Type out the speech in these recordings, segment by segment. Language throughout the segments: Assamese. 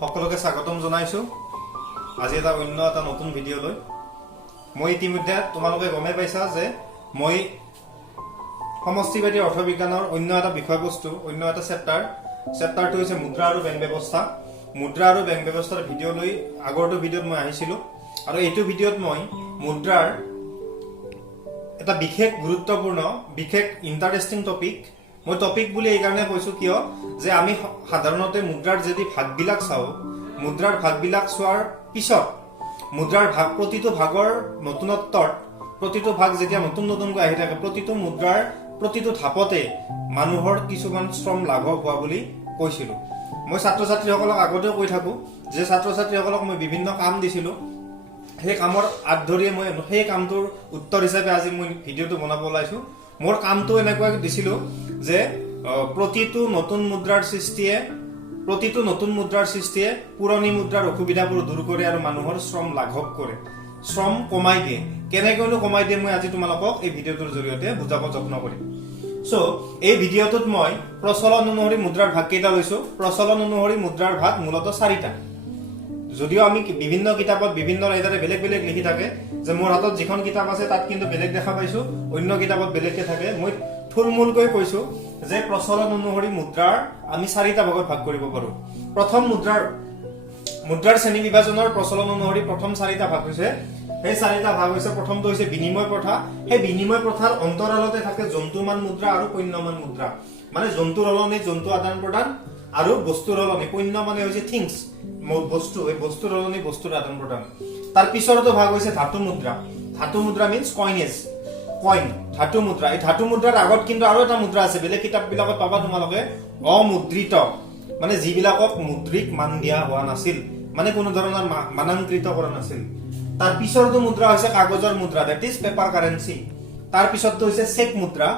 সকলোকে স্বাগতম জনাইছো আজি এটা অন্য এটা নতুন ভিডিও লৈ মই ইতিমধ্যে তোমালোকে গমে পাইছা যে মই সমষ্টিবাদী অৰ্থবিজ্ঞানৰ অন্য এটা বিষয়বস্তু অন্য এটা চেপ্টাৰটো হৈছে মুদ্ৰা আৰু বেংক ব্যৱস্থা ব্যৱস্থাৰ ভিডিও লৈ আগৰটো ভিডিওত মই আহিছিলো আৰু এইটো ভিডিওত মই মুদ্ৰাৰ এটা বিশেষ গুৰুত্বপূৰ্ণ বিশেষ ইন্টাৰেষ্টিং টপিক বুলি এই কাৰণে কৈছো কিয় যে আমি সাধাৰণতে মুদ্ৰাৰ যদি ভাগবিলাক চাও মুদ্ৰাৰ ভাগবিলাক চোৱাৰ পিছত মুদ্ৰাৰ ভাগ প্ৰতিটো ভাগৰ নতুনত্বৰ প্ৰতিটো ভাগ যেতিয়া নতুনকৈ আহি থাকে প্ৰতিটো মুদ্ৰাৰ প্ৰতিটো ধাপতে মানুহৰ কিছুমান শ্ৰম লাঘৱ হোৱা বুলি কৈছিলো মই ছাত্ৰ-ছাত্ৰীসকলক আগতেও কৈ থাকো যে ছাত্ৰ-ছাত্ৰীসকলক মই বিভিন্ন কাম দিছিলো সেই কামৰ আধৰিয়ে মই সেই কামটোৰ উত্তৰ হিচাপে আজি মই ভিডিওটো বনাব ওলাইছো মোৰ কামটো এনেকৈ দিছিলো যে প্ৰতিটো নতুন মুদ্ৰাৰ সৃষ্টিয়ে পুৰণি মুদ্ৰাৰ অসুবিধাবোৰ দূৰ কৰে আৰু মানুহৰ শ্ৰম লাঘৱ কৰে শ্ৰম কমাই দিয়ে কেনেকৈনো কমাই দিয়ে মই আজি তোমালোকক এই ভিডিওটোৰ জৰিয়তে বুজাব যত্ন কৰিম সো এই ভিডিওটোত মই প্ৰচলন অনুসৰি মুদ্ৰাৰ ভাগ কেইটা লৈছো প্ৰচলন অনুসৰি মুদ্ৰাৰ ভাগ মূলত 4টা যদিও আমি বিভিন্ন কিতাপত বিভিন্ন ৰাইটাৰে বেলেগ লিখি থাকে যে মোৰ হাতত যিখন কিতাপ আছে তাত কিন্তু বেলেগ দেখা পাইছো অন্য কিতাপত বেলেগকে থাকে মই থুলমূলকৈ কৈছো যে প্ৰচলন অনুসৰি মুদ্ৰাৰ আমি 4টা ভাগত ভাগ কৰিব পাৰো প্ৰথম মুদ্ৰাৰ শ্ৰেণী বিভাজনৰ প্ৰচলন অনুসৰি প্ৰথম 4টা ভাগ হৈছে সেই 4টা ভাগ হৈছে প্ৰথমটো হৈছে বিনিময় প্ৰথা সেই বিনিময় প্ৰথাৰ অন্তৰালতে থাকে জন্তুমান মুদ্ৰা আৰু পণ্যমান মুদ্ৰা মানে জন্তুৰ হলনি জন্তু আদান প্ৰদান আৰু বস্তুৰ হলনি পণ্য মানে হৈছে থিংস বস্তু এই বস্তুৰ হলনি বস্তুৰ আদান প্ৰদান তাৰ পিছৰটো ভাগ হৈছে ধাতু মুদ্ৰা মিন্স কইন ধাতু মুদ্ৰা এই ধাতু মুদ্ৰাৰ আগত কিন্তু আৰু এটা মুদ্ৰা আছে বেলেগ কিতাপবিলাকত পাবা তোমালোকে অমুদ্ৰিত মানে যিবিলাকক মুদ্ৰিক মান দিয়া হোৱা নাছিল মানে কোনো ধৰণৰ মানাঙ্কিত কৰা নাছিল তাৰ পিছৰটো মুদ্ৰা হৈছে কাগজৰ মুদ্ৰা দ্যাট ইজ পেপাৰ কাৰেন্সি তাৰ পিছৰটো হৈছে চেক মুদ্ৰা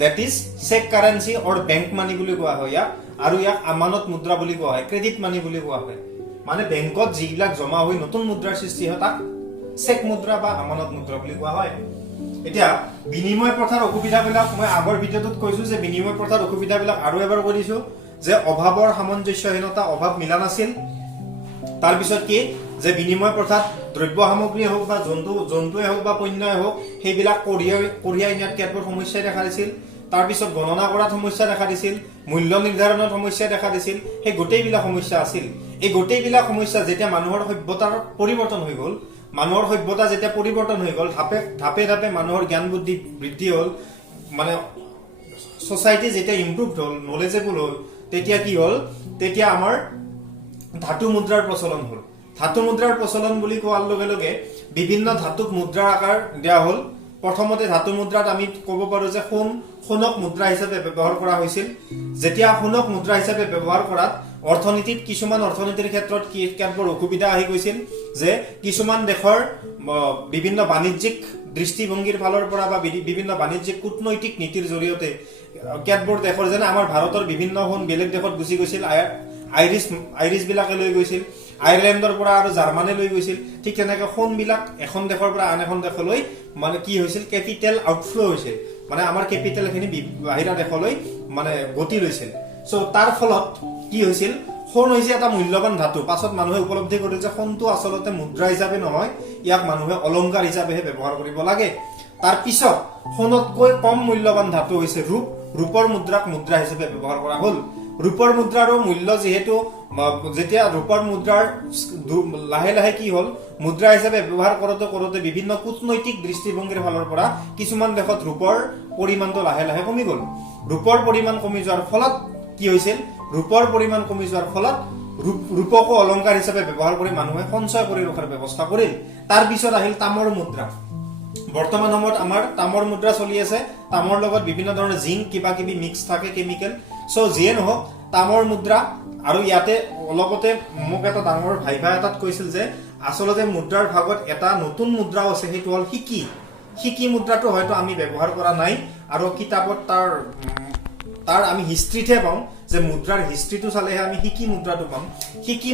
that is cheque currency or bank money বুলি কোৱা হয় আৰু ইয়াক আমানত মুদ্ৰা বুলি কোৱা হয় ক্ৰেডিট মানি বুলি কোৱা হয় মানে বেংকত যিবিলাক জমা হৈ নতুন মুদ্ৰাৰ সৃষ্টি হয় তাক চেক মুদ্ৰা বা আমানত মুদ্ৰা বুলি কোৱা হয় এতিয়া বিনিময় প্ৰথাৰ অসুবিধাবিলাক মই আগৰ ভিডিওটোত কৈছো যে বিনিময় প্ৰথাৰ অসুবিধাবিলাক আৰু এবাৰ কৈ দিছো যে অভাৱৰ সামঞ্জস্যহীনতা অভাৱ মিলা নাছিল তাৰ পিছত কি যে বিনিময় প্ৰথাত দ্ৰব্য সামগ্ৰী হোক বা জন্তুৱে হোক বা পণ্যই হোক সেইবিলাক কঢ়িয়াই নিয়াত কেতবোৰ সমস্যাই দেখা দিছিল তাৰ পিছত গণনা কৰাত সমস্যা দেখা দিছিল মূল্য নিৰ্ধাৰণত সমস্যা দেখা দিছিল সেই গোটেইবিলাক সমস্যা আছিল এই গোটেইবিলাক সমস্যা যেতিয়া মানুহৰ সভ্যতাৰ পৰিৱৰ্তন হৈ গ'ল মানুহৰ সভ্যতা যেতিয়া পৰিৱৰ্তন হৈ গ'ল ধাপে মানুহৰ জ্ঞান বুদ্ধি বৃদ্ধি হ'ল মানে সোসাইটি যেতিয়া ইমপ্ৰুভড হ'ল নলেজেবল হ'ল তেতিয়া কি হ'ল তেতিয়া আমাৰ ধাতু মুদ্ৰাৰ প্ৰচলন হ'ল ধাতু মুদ্ৰাৰ প্ৰচলন বুলি কোৱাৰ লগে লগে বিভিন্ন ধাতুক মুদ্ৰাৰ আকাৰ দিয়া হ'ল প্ৰথমতে ধাতু মুদ্ৰাত আমি ক'ব পাৰো যে সোণক মুদ্ৰা হিচাপে ব্যৱহাৰ কৰা হৈছিল যেতিয়া সোণক মুদ্ৰা হিচাপে ব্যৱহাৰ কৰাত কিছুমান অৰ্থনীতিৰ ক্ষেত্ৰত কেতবোৰ অসুবিধা আহি গৈছিল যে কিছুমান দেশৰ বিভিন্ন বাণিজ্যিক দৃষ্টিভংগীৰ ফালৰ পৰা বা বিভিন্ন বাণিজ্যিক কূটনৈতিক নীতিৰ জৰিয়তে কেতবোৰ দেশৰ যেনে আমাৰ ভাৰতৰ বিভিন্ন সোণ বেলেগ দেশত গুচি গৈছিল আইৰিছ বিলাকে লৈ গৈছিল আয়াৰলেণ্ডৰ পৰা আৰু জাৰ্মানে লৈ গৈছিল ঠিক তেনেকৈ সোণবিলাক এখন দেশৰ পৰা আন এখন দেশলৈ মানে কি হৈছিল কেপিটেল আউটফ্লো হৈছিল মানে আমাৰ কেপিটেলখিনি বাহিৰা দেশলৈ মানে গতি লৈছিল সো তাৰ ফলত কি হৈছিল সোণ হৈছে এটা মূল্যৱান ধাতু পাছত মানুহে উপলব্ধি কৰিল যে সোণটো আচলতে মুদ্ৰা হিচাপে নহয় ইয়াক মানুহে অলংকাৰ হিচাপেহে ব্যৱহাৰ কৰিব লাগে তাৰ পিছত সোণতকৈ কম মূল্যৱান ধাতু হৈছে ৰূপৰ মুদ্ৰাক মুদ্ৰা হিচাপে ব্যৱহাৰ কৰা হ'ল ৰূপৰ মুদ্ৰাৰো মূল্য যিহেতু যেতিয়া ৰূপৰ মুদ্ৰাৰ লাহে কি হ'ল মুদ্ৰা হিচাপে ব্যৱহাৰ কৰোতে বিভিন্ন কূটনৈতিক দৃষ্টিভংগীৰ ফালৰ পৰা কিছুমান দেশত ৰূপৰ পৰিমাণটো লাহে কমি গ'ল ৰূপৰ পৰিমাণ কমি যোৱাৰ ফলত কি হৈছিল ৰূপৰ পৰিমাণ কমি যোৱাৰ ফলত ৰূপকো অলংকাৰ হিচাপে ব্যৱহাৰ কৰি মানুহে সঞ্চয় কৰি ৰখাৰ ব্যৱস্থা কৰিল তাৰ পিছত আহিল তামৰ মুদ্ৰা বৰ্তমান সময়ত আমাৰ তামৰ মুদ্ৰা চলি আছে তামৰ লগত বিভিন্ন ধৰণৰ জিংক কিবা মিক্স থাকে কেমিকেল সো যিয়ে নহওক তামৰ মুদ্ৰা আৰু ইয়াতে অলপতে মোক এটা ডাঙৰ ভাইভা এটাত কৈছিল যে আচলতে মুদ্ৰাৰ ভাগত এটা নতুন মুদ্ৰাও আছে সেইটো হ'ল সিকি মুদ্ৰাটো হয়তো আমি ব্যৱহাৰ কৰা নাই আৰু কিতাপত তাৰ আমি হিষ্ট্ৰীতহে পাওঁ যে মুদ্ৰাৰ হিষ্ট্ৰীটো চালেহে আমি সিকি মুদ্ৰাটো পাম সিকি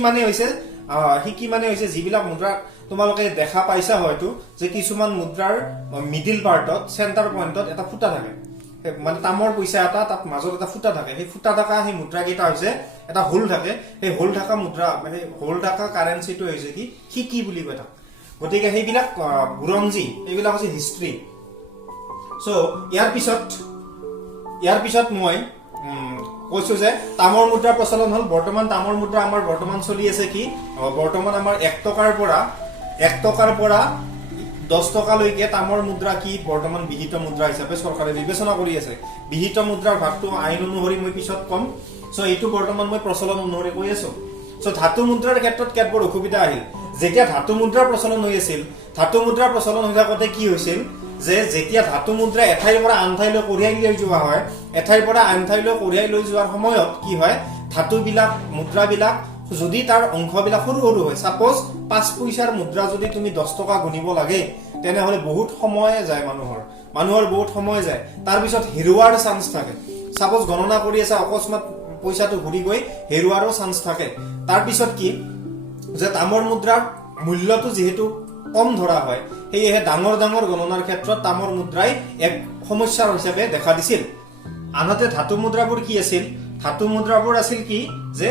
মানে হৈছে যিবিলাক মুদ্ৰা তোমালোকে দেখা পাইছা হয়তো যে কিছুমান মুদ্ৰাৰ মিডিল পাৰ্টত চেণ্টাৰ পইণ্টত এটা ফুটা থাকে মানে তামৰ পইচা এটা তাত মাজত এটা ফুটা থাকে সেই ফুটা থকা সেই মুদ্ৰা কেইটা হৈছে এটা হোল থাকে সেই হোল থকা মুদ্ৰা মানে হোল থকা কাৰেন্সিটো হৈছে কি বুলি কয় তাক গতিকে সেইবিলাক বুৰঞ্জী এইবিলাক হৈছে হিষ্ট্ৰী সো ইয়াৰ পিছত মই কৈছো যে তামৰ মুদ্ৰা প্ৰচলন হল বৰ্তমান তামৰ মুদ্ৰা আমাৰ বৰ্তমান চলি আছে কি বৰ্তমান আমাৰ 1 টকাৰ পৰা 10 টকালৈকে তামৰ মুদ্ৰা কি বৰ্তমান বিহিত মুদ্ৰা হিচাপে চৰকাৰে বিবেচনা কৰি আছে বিহিত মুদ্ৰাৰ ভাগটো আইন অনুসৰি মই পিছত কম সো এইটো বৰ্তমান মই প্ৰচলন অনুসৰি কৈ আছো সো ধাতু মুদ্ৰাৰ ক্ষেত্ৰত কেতবোৰ অসুবিধা আহিল যেতিয়া ধাতু মুদ্ৰাৰ প্ৰচলন হৈ আছিল ধাতু মুদ্ৰাৰ প্ৰচলন হৈ থাকোতে কি হৈছিল যে যেতিয়া ধাতু মুদ্ৰা এঠাইৰ পৰা আন ঠাইলৈ কঢ়িয়াই লৈ যোৱা হয় এঠাইৰ পৰা আন ঠাইলৈ কঢ়িয়াই লৈ যোৱাৰ সময়ত কি হয় ধাতুবিলাক মুদ্ৰাবিলাক যদি তাৰ অংশবিলাক সৰু সৰু হয় সাপোজ 5 পইচাৰ মুদ্ৰা যদি তুমি 10 টকা গুণিব লাগে তেনেহলে বহুত সময় যায় মানুহৰ বহুত সময় যায় তাৰ পিছত হেৰুৱাৰ চান্স থাকে সাপোজ গণনা কৰি আছে অকস্মাত পইচাটো ঘুৰি গৈ হেৰুৱাৰো চান্স থাকে তাৰ পিছত কি যে তামৰ মুদ্ৰাৰ মূল্যটো যেহেতু কম ধৰা হয় সেয়েহে ডাঙৰ গণনাৰ ক্ষেত্ৰত তামৰ মুদ্ৰাই এক সমস্যাৰ হিচাপে দেখা দিছিল আনহাতে ধাতু মুদ্ৰাবোৰ কি আছিল ধাতু মুদ্ৰাবোৰ আছিল কি যে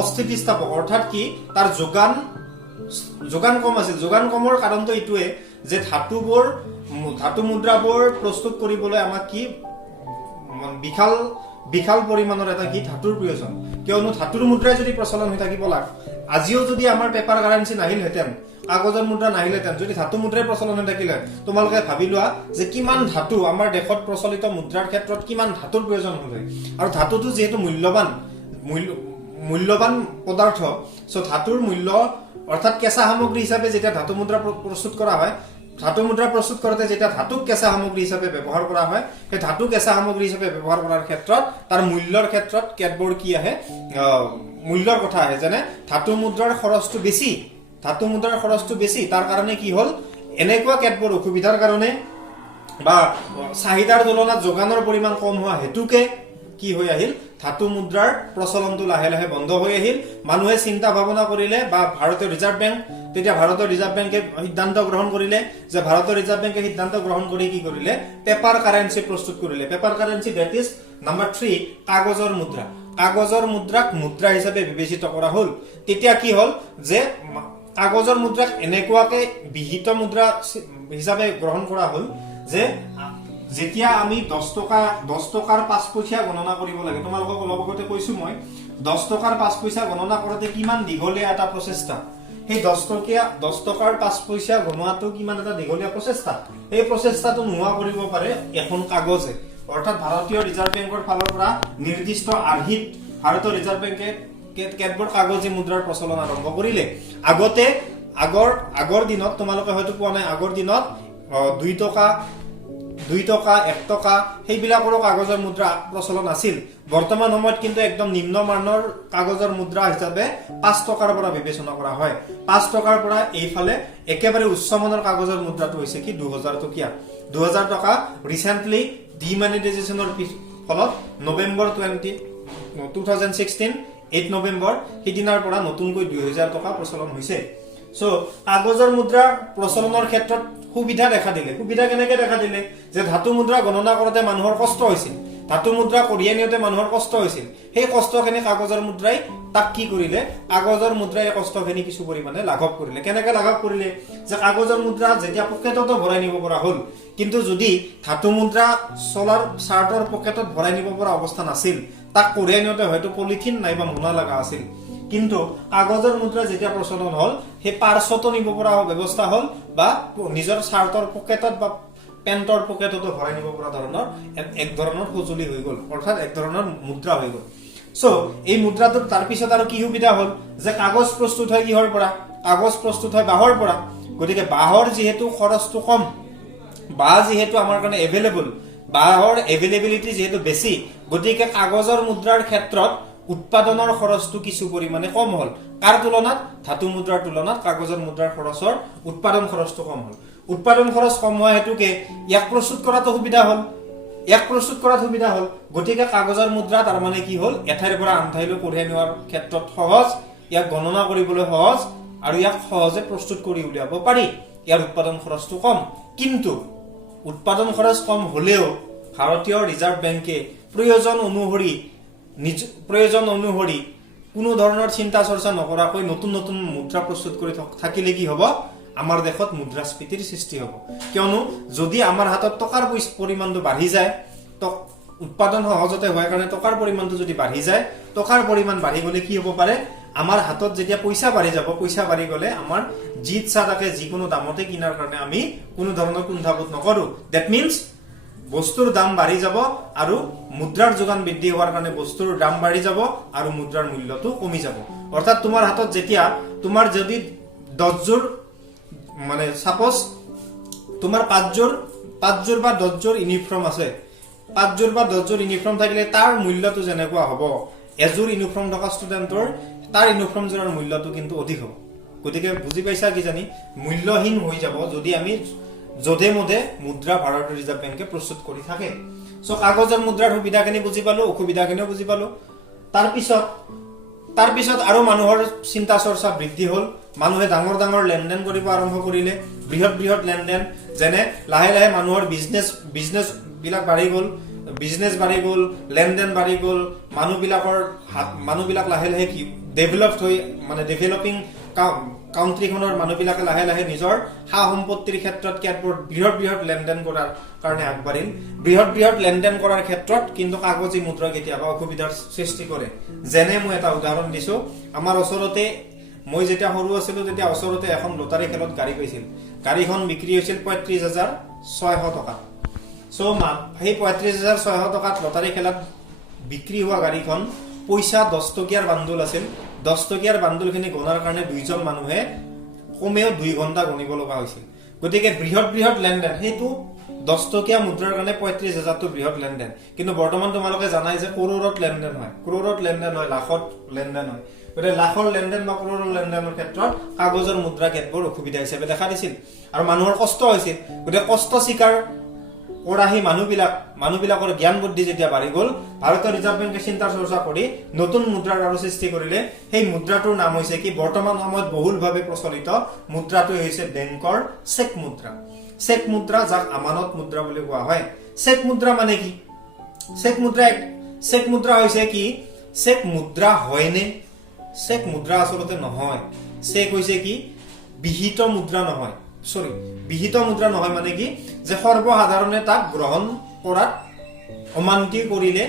অস্থিতিস্থাপক অৰ্থাৎ কি তাৰ যোগান কম আছিল যোগান কমৰ কাৰণটো এইটোৱে যে ধাতু মুদ্ৰাবোৰ প্ৰস্তুত কৰিবলৈ আমাক কি বিশাল পৰিমাণৰ এটা কি ধাতুৰ প্ৰয়োজন কিয়নো ধাতুৰ মুদ্ৰাই যদি প্ৰচলন হৈ থাকিব লাগ আজিও যদি আমাৰ পেপাৰ কাৰেন্সি নাহিলহেঁতেন কাগজৰ মুদ্ৰা নাহিলহেঁতেন যদি ধাতু মুদ্ৰাই প্ৰচলন হৈ থাকিলে তোমালোকে ভাবি লোৱা যে কিমান ধাতু আমাৰ দেশত প্ৰচলিত মুদ্ৰাৰ ক্ষেত্ৰত কিমান ধাতুৰ প্ৰয়োজন হ'ব আৰু ধাতুটো যেহেতু মূল্যবান পদাৰ্থ সো ধাতুৰ মূল্য অৰ্থাৎ কেঁচা সামগ্ৰী হিচাপে যেতিয়া ধাতু মুদ্ৰা প্ৰস্তুত কৰা হয় ধাতু মুদ্ৰা প্ৰস্তুত কৰোঁতে যেতিয়া ধাতুক কেঁচা সামগ্ৰী হিচাপে ব্যৱহাৰ কৰা হয় সেই ধাতু কেঁচা সামগ্ৰী হিচাপে ব্যৱহাৰ কৰাৰ ক্ষেত্ৰত তাৰ মূল্যৰ ক্ষেত্ৰত কেতবোৰ কি আহে মূল্যৰ কথা আহে যেনে ধাতু মুদ্ৰাৰ খৰচটো বেছি তাৰ কাৰণে কি হল এনেকুৱা কেতবোৰ অসুবিধাৰ কাৰণে বা চাহিদাৰ তুলনাত যোগানৰ পৰিমাণ কম হোৱা হেতুকে কি হৈ আহিল ধাতু মুদ্ৰাৰ প্ৰচলনটো লাহে লাহে বন্ধ হৈ আহিল মানুহে চিন্তা ভাৱনা কৰিলে বা ভাৰতীয় ৰিজাৰ্ভ বেংকে সিদ্ধান্ত গ্ৰহণ কৰিলে যে ভাৰতীয় ৰিজাৰ্ভ বেংকে সিদ্ধান্ত গ্ৰহণ কৰি কি কৰিলে পেপাৰ কাৰেন্সি প্ৰস্তুত কৰিলে paper currency that is number 3 কাগজৰ মুদ্ৰাক মুদ্ৰা হিচাপে বিবেচিত কৰা হল তেতিয়া কি হল যে কাগজৰ মুদ্ৰাক এনেকুৱাকে বিহিত মুদ্ৰা হিচাপে গ্ৰহণ কৰা হল যে যেতিয়া আমি 10 টকাৰ 5 পইচা গণনা কৰিব লাগে তোমালোকক অলপ আগতে কৈছো মই 10 টকাৰ 5 পইচা গণনা কৰোতে কিমান দীঘলীয়া এটা প্ৰচেষ্টা সেই 10 টকাৰ 5 পইচা গণনাটো কিমান এটা দীঘলীয়া প্ৰচেষ্টা এই প্ৰচেষ্টাটো নোহোৱা কৰিব পাৰে এখন কাগজে অৰ্থাৎ ভাৰতীয় ৰিজাৰ্ভ বেংকৰ ফালৰ পৰা নিৰ্দিষ্ট আৰ্হিত ভাৰতীয় ৰিজাৰ্ভ বেংকে কেতবোৰ কাগজী মুদ্ৰাৰ প্ৰচলন আৰম্ভ কৰিলে আগৰ দিনত তোমালোকে হয়তো পোৱা নাই আগৰ দিনত 2 টকা 1 টকা সেইবিলাকৰো কাগজৰ মুদ্ৰা প্ৰচলন আছিল বৰ্তমান সময়ত কিন্তু একদম নিম্নমানৰ কাগজৰ মুদ্ৰা হিচাপে 5 টকাৰ পৰা বিবেচনা কৰা হয় 5 টকাৰ পৰা এইফালে একেবাৰে উচ্চমানৰ কাগজৰ মুদ্ৰাটো হৈছে কি 2000 টকীয়া 2000 টকা ৰিসেন্টলি ডিমনিটাইজেশনৰ ফলত নৱেম্বৰ 2016 8 নৱেম্বৰ সিদিনাৰ পৰা নতুনকৈ 2000 টকা প্ৰচলন হৈছে সো কাগজৰ মুদ্ৰা প্ৰচলনৰ ক্ষেত্ৰত সুবিধা দেখা দিলে সুবিধা কেনেকৈ দেখা দিলে যে ধাতু মুদ্ৰা গণনা কৰোতে মানুহৰ কষ্ট হৈছিল ধাতু মুদ্ৰা কঢ়িয়াই নিওতে মানুহৰ কষ্ট হৈছিল সেই কষ্টখিনি কাগজৰ মুদ্ৰাই তাক কি কৰিলে কাগজৰ মুদ্ৰাই কষ্টখিনি কিছু পৰিমাণে লাঘৱ কৰিলে কেনেকৈ লাঘৱ কৰিলে যে কাগজৰ মুদ্ৰা যেতিয়া পকেটতো ভৰাই নিব পৰা হল কিন্তু যদি ধাতু মুদ্ৰা সোলাৰ চাৰ্টৰ পকেটত ভৰাই নিব পৰা অৱস্থা নাছিল তাক কঢ়িয়াই নিওতে হয়তো পলিথিন নাইবা মোনা লগা আছিল কিন্তু কাগজৰ মুদ্ৰা যেতিয়া প্ৰচলন হল সেই পাৰ্চতো নিব পৰা ব্যৱস্থা হল বা নিজৰ চাৰ্টৰ পকেটত বা পেন্টৰ পকেটতো ভৰাই নিব পৰা ধৰণৰ এক ধৰণৰ সঁজুলি হৈ গল অৰ্থাৎ এক ধৰণৰ মুদ্ৰা হৈ গল সো এই মুদ্ৰাটোৰ তাৰ পিছত আৰু কি সুবিধা হল যে কাগজ প্ৰস্তুত হয় কিহৰ পৰা কাগজ প্ৰস্তুত হয় বাঁহৰ পৰা গতিকে বাঁহৰ যেহেতু খৰচটো কম বাঁহ যেহেতু আমাৰ কাৰণে এভেইলেবল বাঁহৰ এভেইলেবিলিটি যেহেতু বেছি গতিকে কাগজৰ মুদ্ৰাৰ ক্ষেত্ৰত উৎপাদনৰ খৰচটো কিছু পৰিমাণে কম হল কাৰ তুলনাত ধাতু মুদ্ৰাৰ তুলনাত কাগজৰ মুদ্ৰাৰ খৰচৰ উৎপাদন খৰচটো কম হল উৎপাদন খৰচ কম হোৱা হেতুকে ইয়াক প্ৰস্তুত কৰাটো সুবিধা হল গতিকে কাগজৰ মুদ্ৰা তাৰ মানে কি হল এঠাইৰ পৰা আন ঠাইলৈ কঢ়িয়াই নিয়াৰ ক্ষেত্ৰত সহজ ইয়াক গণনা কৰিবলৈ সহজ আৰু ইয়াক সহজে প্ৰস্তুত কৰি উলিয়াব পাৰি ইয়াৰ উৎপাদন খৰচটো কম কিন্তু উৎপাদন খৰচ কম হলেও ভাৰতীয় ৰিজাৰ্ভ বেংকে প্ৰয়োজন অনুসৰি কোনো ধৰণৰ চিন্তা চৰ্চা নকৰাকৈ নতুন নতুন মুদ্ৰা প্ৰস্তুত কৰি থাকিলে কি হ'ব আমাৰ দেশত মুদ্ৰাস্ফীতিৰ সৃষ্টি হ'ব কিয়নো যদি আমাৰ হাতত টকাৰ পৰিমাণটো বাঢ়ি যায় উৎপাদন সহজতে হোৱাৰ কাৰণে টকাৰ পৰিমাণটো যদি বাঢ়ি যায় টকাৰ পৰিমাণ বাঢ়ি গ'লে কি হ'ব পাৰে আমাৰ হাতত যেতিয়া পইচা বাঢ়ি যাব পইচা বাঢ়ি গ'লে আমাৰ যি ইচ্ছা থাকে যিকোনো দামতে কিনাৰ কাৰণে আমি কোনো ধৰণৰ কুণ্ঠাবোধ নকৰো দ্যাট মিন্স বস্তুৰ দাম বাঢ়ি যাব আৰু মুদ্ৰাৰ যোগান বৃদ্ধি হোৱাৰ কাৰণে বস্তুৰ দাম বাঢ়ি যাব আৰু মুদ্ৰাৰ মূল্যটো কমি যাব অৰ্থাৎ তোমাৰ হাতত যেতিয়া তোমাৰ যদি 10 যোৰ মানে সাপোজ তোমাৰ 5 যোৰ বা 10 যোৰ ইউনিফৰ্ম আছে 5 যোৰ বা 10 যোৰ ইউনিফৰ্ম থাকিলে তাৰ মূল্যটো যেনেকুৱা হ'ব এযোৰ ইউনিফৰ্ম থকা ষ্টুডেন্টৰ তাৰ ইউনিফৰ্ম যোৰৰ মূল্যটো কিন্তু অধিক হ'ব গতিকে বুজি পাইছা কি জানি মূল্যহীন হৈ যাব যদি আমি যধে মধে মুদ্ৰা ভাৰতীয় ৰিজাৰ্ভ বেংকে প্ৰস্তুত কৰি থাকে সো কাগজৰ মুদ্ৰাৰ সুবিধাখিনি বুজি পালো অসুবিধাখিনিও বুজি পালো তাৰ পিছত আৰু মানুহৰ চিন্তা চৰ্চা বৃদ্ধি হ'ল মানুহে ডাঙৰ ডাঙৰ লেনদেন কৰিব আৰম্ভ কৰিলে বৃহৎ লেনদেন যেনে লাহে লাহে মানুহৰ বিজনেস বিলাক বাঢ়ি গ'ল লেনদেন বাঢ়ি গ'ল মানুহবিলাক লাহে লাহে কি ডেভেলপড হৈ মানে ডেভেলপিং কাউন্ট্ৰিখনৰ মানুহবিলাকে লাহে লাহে নিজৰ হা সম্পত্তিৰ ক্ষেত্ৰত কেতবোৰ বৃহৎ লেনদেন কৰাৰ কাৰণে আগবাঢ়িল বৃহৎ লেনদেন কৰাৰ ক্ষেত্ৰত কিন্তু কাগজী মুদ্ৰা কেতিয়াবা অসুবিধাৰ সৃষ্টি কৰে যেনে মই এটা উদাহৰণ দিছো আমাৰ ওচৰতে মই যেতিয়া সৰু আছিলো তেতিয়া ওচৰতে এখন লটাৰী খেলত গাড়ী পাইছিল গাড়ীখন বিক্ৰী হৈছিল ৩৫,৬০০ টকা সো সেই ৩৫,৬০০ টকাত লটাৰী খেলত বিক্ৰী হোৱা গাড়ীখন পইচা 10 টকীয়াৰ বান্দুল আছিল 10 টকীয়াৰ বান্দুলখিনি গণাৰ কাৰণে দুইজন মানুহে কমেও 2 ঘণ্টা গণিব লগা হৈছিল গতিকে বৃহৎ লেনদেন হেতু 10 টকীয়া মুদ্ৰাৰ কাৰণে ৩৫,০০০ টো বৃহৎ লেনদেন কিন্তু বৰ্তমান তোমালোকে জানাই যে কৰোৰত লেনদেন হয় লাখত লেনদেন হয় গতিকে লাখৰ লেনদেন বা কৰোৰৰ লেনদেনৰ ক্ষেত্ৰত কাগজৰ মুদ্ৰা কেতবোৰ অসুবিধা হিচাপে দেখা দিছিল আৰু মানুহৰ কষ্ট হৈছিল গতিকে কষ্ট স্বীকাৰ কৰা সেই মানুহবিলাকৰ জ্ঞান বুদ্ধি যেতিয়া বাঢ়ি গ'ল ভাৰতীয় ৰিজাৰ্ভ বেংকে চিন্তা চৰ্চা কৰি নতুন মুদ্ৰাৰ আৰু সৃষ্টি কৰিলে সেই মুদ্ৰাটোৰ নাম হৈছে কি বৰ্তমান সময়ত বহুলভাৱে প্ৰচলিত মুদ্ৰাটো হৈছে বেংকৰ চেক মুদ্ৰা যাক আমানত মুদ্ৰা বুলি কোৱা হয় চেক মুদ্ৰা মানে কি চেক মুদ্ৰা হৈছে কি চেক মুদ্ৰা হয়নে চেক মুদ্ৰা আচলতে নহয় চেক হৈছে কি বিহিত মুদ্ৰা নহয় মানে কি যে সৰ্বসাধাৰণে তাক গ্ৰহণ কৰাত অমান্তি কৰিলে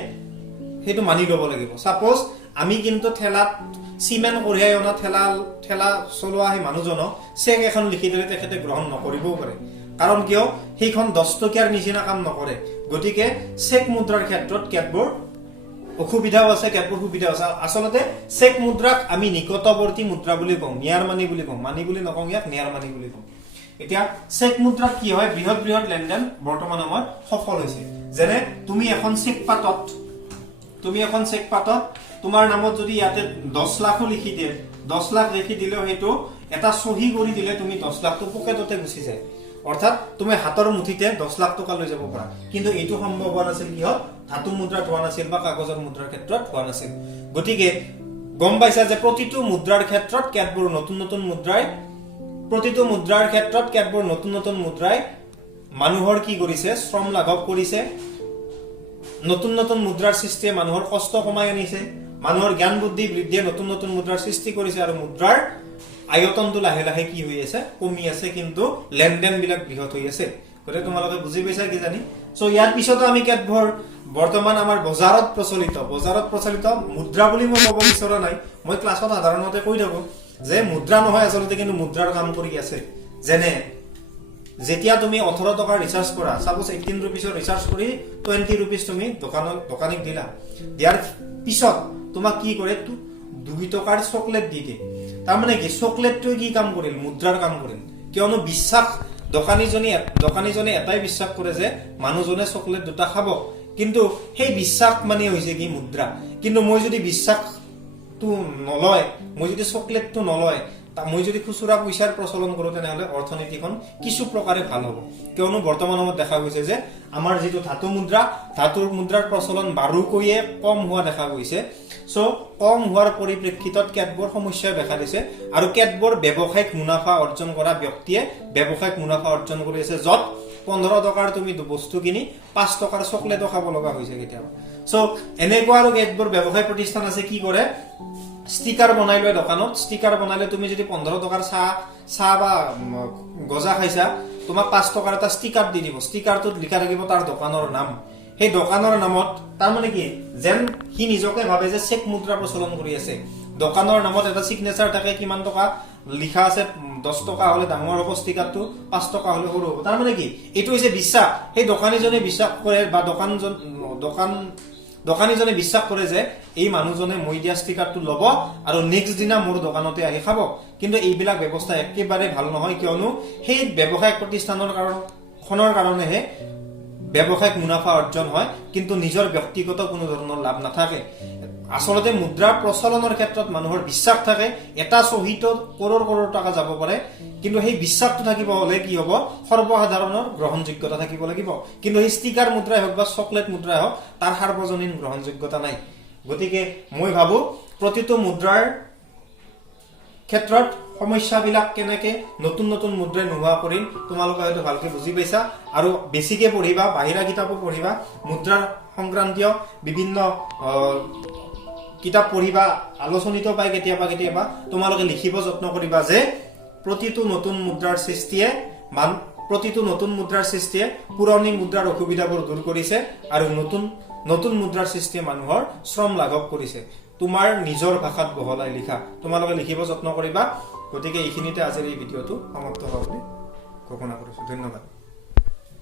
হেতু মানি লব লাগিব সাপোজ আমি কিন্তু ঠেলাত সিমেন্ট কঢ়িয়াই অনা ঠেলা চলোৱা সেই মানুহজনক চেক এখন লিখি দিলে তেখেতে গ্ৰহণ নকৰিবও পাৰে কাৰণ কিয় সেইখন 10 টকীয়াৰ নিচিনা কাম নকৰে গতিকে চেক মুদ্ৰাৰ ক্ষেত্ৰত কেতবোৰ অসুবিধাও আছে কেতবোৰ সুবিধা আছে আচলতে চেক মুদ্ৰাক আমি নিকটৱৰ্তী মুদ্ৰা বুলি কওঁ নিয়াৰ মানি বুলি কওঁ মানি বুলি নকওঁ ইয়াক নিয়াৰ মানি বুলি কওঁ এতিয়া চেক মুদ্ৰাত কি হয় বৃহৎ লেনদেন বৰ্তমান সময়ত সফল হৈছে যেনে তুমি এখন চেক পাতত তোমাৰ নামত যদি ইয়াতে 10 লাখো লিখি দিয়ে 10 লাখ লিখি দিলেও হেতু এটা সহি কৰি দিলে তুমি 10 লাখটো পকেটতে গুচি যায় অৰ্থাৎ তুমি হাতৰ মুঠিতে 10 লাখ টকা লৈ যাব পাৰা কিন্তু এইটো সম্ভৱ হোৱা নাছিল কি হয় ধাতু মুদ্ৰাত হোৱা নাছিল বা কাগজৰ মুদ্ৰাৰ ক্ষেত্ৰত হোৱা নাছিল গতিকে গম পাইছা যে প্ৰতিটো মুদ্ৰাৰ ক্ষেত্ৰত কেতবোৰ নতুন মুদ্ৰাই মানুহৰ কি কৰিছে শ্ৰম লাঘৱ কৰিছে নতুন মুদ্ৰাৰ সৃষ্টিয়ে মানুহৰ কষ্ট কমাই আনিছে মানুহৰ জ্ঞান বুদ্ধি বৃদ্ধিয়ে নতুন মুদ্ৰাৰ সৃষ্টি কৰিছে আৰু মুদ্ৰাৰ আয়তনটো লাহে লাহে কি হৈ আছে কমি আছে কিন্তু লেনদেন বিলাক বৃহৎ হৈ আছে গতিকে তোমালোকে বুজি পাইছা কি জানি সো ইয়াৰ পিছতো আমি কেতবোৰ বৰ্তমান আমাৰ বজাৰত প্ৰচলিত মুদ্ৰা বুলি মই ক'ব বিচৰা নাই মই ক্লাছত সাধাৰণতে কৈ থাকো যে মুদ্ৰা নহয় আচলতে কিন্তু মুদ্ৰাৰ কাম কৰি আছে যেনে যেতিয়া তুমি 18 টকা ৰিচাৰ্জ কৰা সাপোজ 18 रुपीसৰ ৰিচাৰ্জ কৰি 20 रुपीस তুমি দোকানিক দিলা দিয়াৰ পিছত তোমাক কি কৰে 2 টকাৰ চকলেট দি দিয়ে তাৰ মানে কি চকলেটটো কি কাম কৰিল মুদ্ৰাৰ কাম কৰিল কিয়নো বিশ্বাস দোকানীজনে এটাই বিশ্বাস কৰে যে মানুহজনে চকলেট দুটা খাব কিন্তু সেই বিশ্বাস মানে হৈছে কি মুদ্ৰা কিন্তু মই যদি বিশ্বাসটো নলয় মই যদি চকলেটটো নলয় মই যদি খুচুৰা পইচাৰ প্ৰচলন কৰো তেনেহলে অৰ্থনীতিখন কিছু প্ৰকাৰে ভাল হ'ব কিয়নো বৰ্তমান সময়ত দেখা গৈছে যে আমাৰ যেটো ধাতুৰ মুদ্ৰাৰ প্ৰচলন বাৰুকৈয়ে কম হোৱা দেখা গৈছে সো কম হোৱাৰ পৰিপ্ৰেক্ষিতত কেতবোৰ সমস্যা দেখা দিছে আৰু কেতবোৰ ব্যৱসায়িক মুনাফা অৰ্জন কৰা ব্যক্তিয়ে ব্যৱসায়িক মুনাফা অৰ্জন কৰি আছে যত 15 টকাৰ তুমি বস্তু কিনি 5 টকাৰ চকলেটো খাব লগা হৈছে কেতিয়াবা সো এনেকুৱা আৰু কেতবোৰ ব্যৱসায় প্ৰতিষ্ঠান আছে কি কৰে ষ্টিকাৰ বনাই লয় দোকানত ষ্টিকাৰ বনালে তুমি যদি 15 টকাৰ চাহ বা গজা খাইছা তোমাক 5 টকাৰ এটা ষ্টিকাৰ দি দিব ষ্টিকাৰটোত লিখা থাকিব তাৰ দোকানৰ নাম সেই দোকানৰ নামত তাৰ মানে কি যেন হি নিজকে ভাবে যে চেক মুদ্ৰা প্ৰচলন কৰি আছে দোকানৰ নামত এটা সিগনেচাৰ থাকে কিমান টকা লিখা আছে 10 টকা হলে ডাঙৰ হ'ব ষ্টিকাৰটো 5 টকা হলে সৰু হ'ব তাৰ মানে কি এটো হৈছে বিশ্বাস সেই দোকানীজনে বিশ্বাস কৰে বা দোকানীজনে বিশ্বাস কৰে যে এই মানুহজনে মই দিয়া ষ্টিকাৰটো ল'ব আৰু নেক্সট দিনা মোৰ দোকানতে আহি খাব কিন্তু এইবিলাক ব্যৱস্থা একেবাৰে ভাল নহয় কিয়নো সেই ব্যৱসায়িক প্ৰতিষ্ঠানৰ কাৰণেহে ব্যৱসায়িক মুনাফা অৰ্জন হয় কিন্তু নিজৰ ব্যক্তিগত কোনো ধৰণৰ লাভ নাথাকে আসলতে মুদ্ৰা প্ৰচলনৰ ক্ষেত্ৰত মানুহৰ বিশ্বাস থাকে এটা সহিত কৰোৰ টকা যাব পাৰে কিন্তু সেই বিশ্বাসটো থাকিব হলে কি হ'ব সৰ্বসাধাৰণৰ গ্ৰহণযোগ্যতা থাকিব লাগিব কিন্তু এই ষ্টিকাৰ মুদ্ৰাই হওক বা চকলেট মুদ্ৰাই হওক তাৰ সাৰ্বজনীন গ্ৰহণযোগ্যতা নাই গতিকে মই ভাবো প্ৰতিটো মুদ্ৰাৰ ক্ষেত্ৰত সমস্যাবিলাক কেনেকে নতুন মুদ্ৰাই নোহোৱা কৰিম তোমালোকে হয়তো ভালকে বুজি পাইছা আৰু বেছিকে পঢ়িবা বাহিৰা কিতাপো পঢ়িবা মুদ্ৰাৰ সংক্ৰান্তীয় বিভিন্ন কিতাপ পঢ়িবা আলোচনীতো পাই কেতিয়াবা তোমালোকে লিখিব যত্ন কৰিবা যে প্ৰতিটো নতুন মুদ্ৰাৰ সৃষ্টিয়ে পুৰণি মুদ্ৰাৰ অসুবিধাবোৰ দূৰ কৰিছে আৰু নতুন মুদ্ৰাৰ সৃষ্টিয়ে মানুহৰ শ্ৰম লাঘৱ কৰিছে তোমাৰ নিজৰ ভাষাত বহলাই লিখা তোমালোকে লিখিব যত্ন কৰিবা গতিকে এইখিনিতে আজিৰ এই ভিডিঅটো সমাপ্ত হোৱা বুলি ঘোষণা কৰিছো ধন্যবাদ